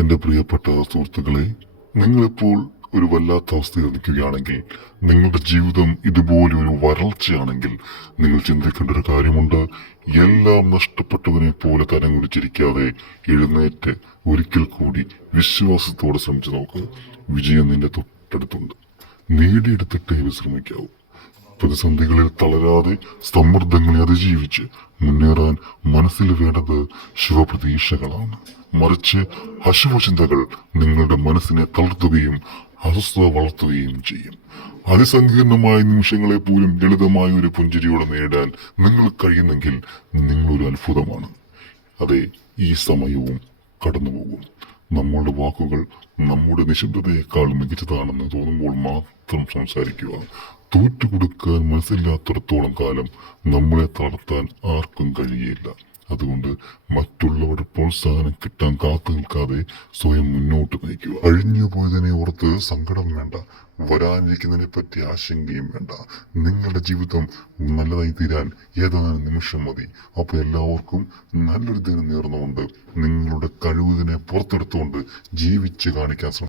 എൻ്റെ പ്രിയപ്പെട്ട സുഹൃത്തുക്കളെ, നിങ്ങളിപ്പോൾ ഒരു വല്ലാത്ത അവസ്ഥയിൽ നിൽക്കുകയാണെങ്കിൽ, നിങ്ങളുടെ ജീവിതം ഇതുപോലെ ഒരു വരൾച്ചയാണെങ്കിൽ, നിങ്ങൾ ചിന്തിക്കേണ്ട ഒരു കാര്യമുണ്ട്. എല്ലാം നഷ്ടപ്പെട്ടതിനെ പോലെ തരം കുറിച്ചിരിക്കാതെ എഴുന്നേറ്റ് ഒരിക്കൽ കൂടി വിശ്വാസത്തോടെ ശ്രമിച്ചു നോക്കുക. വിജയം നിന്റെ തൊട്ടടുത്തുണ്ട്. നേടിയെടുത്തിട്ടേ വിശ്രമിക്കാവൂ. പ്രതിസന്ധികളിൽ തളരാതെ സമ്മർദ്ദങ്ങളെ അതിജീവിച്ച് മുന്നേറാൻ മനസ്സിൽ വേണ്ടത് ശുഭപ്രതീക്ഷകളാണ്. മറിച്ച് അശുഭചിന്തകൾ നിങ്ങളുടെ മനസ്സിനെ തളർത്തുകയും അസ്വസ്ഥത വളർത്തുകയും ചെയ്യും. അതിസങ്കീർണമായ നിമിഷങ്ങളെ പോലും ലളിതമായ ഒരു പുഞ്ചിരിയോടെ നേടാൻ നിങ്ങൾ കഴിയുന്നെങ്കിൽ നിങ്ങളൊരു അത്ഭുതമാണ്. അതെ, ഈ സമയവും കടന്നുപോകും. നമ്മളുടെ വാക്കുകൾ നമ്മുടെ നിശബ്ദതയേക്കാൾ മികച്ചതാണെന്ന് തോന്നുമ്പോൾ മാത്രം സംസാരിക്കുക. തോറ്റുകൊടുക്കാൻ മനസ്സില്ലാത്തിടത്തോളം കാലം നമ്മളെ തളർത്താൻ ആർക്കും കഴിയില്ല. അതുകൊണ്ട് മറ്റുള്ളവരുടെ പ്രോത്സാഹനം കിട്ടാൻ കാത്തു നിൽക്കാതെ സ്വയം മുന്നോട്ട് നയിക്കുക. അഴിഞ്ഞു പോയതിനെ ഓർത്ത് സങ്കടം വേണ്ട, വരാനിരിക്കുന്നതിനെ പറ്റി ആശങ്കയും വേണ്ട. നിങ്ങളുടെ ജീവിതം നല്ലതായി തീരാൻ ഏതാനും നിമിഷം മതി. അപ്പോൾ എല്ലാവർക്കും നല്ലൊരു ദിനം നേർന്നുകൊണ്ട് നിങ്ങളുടെ കഴിവുതിനെ പുറത്തെടുത്തുകൊണ്ട് ജീവിച്ച് കാണിക്കാൻ ശ്രമിക്കും.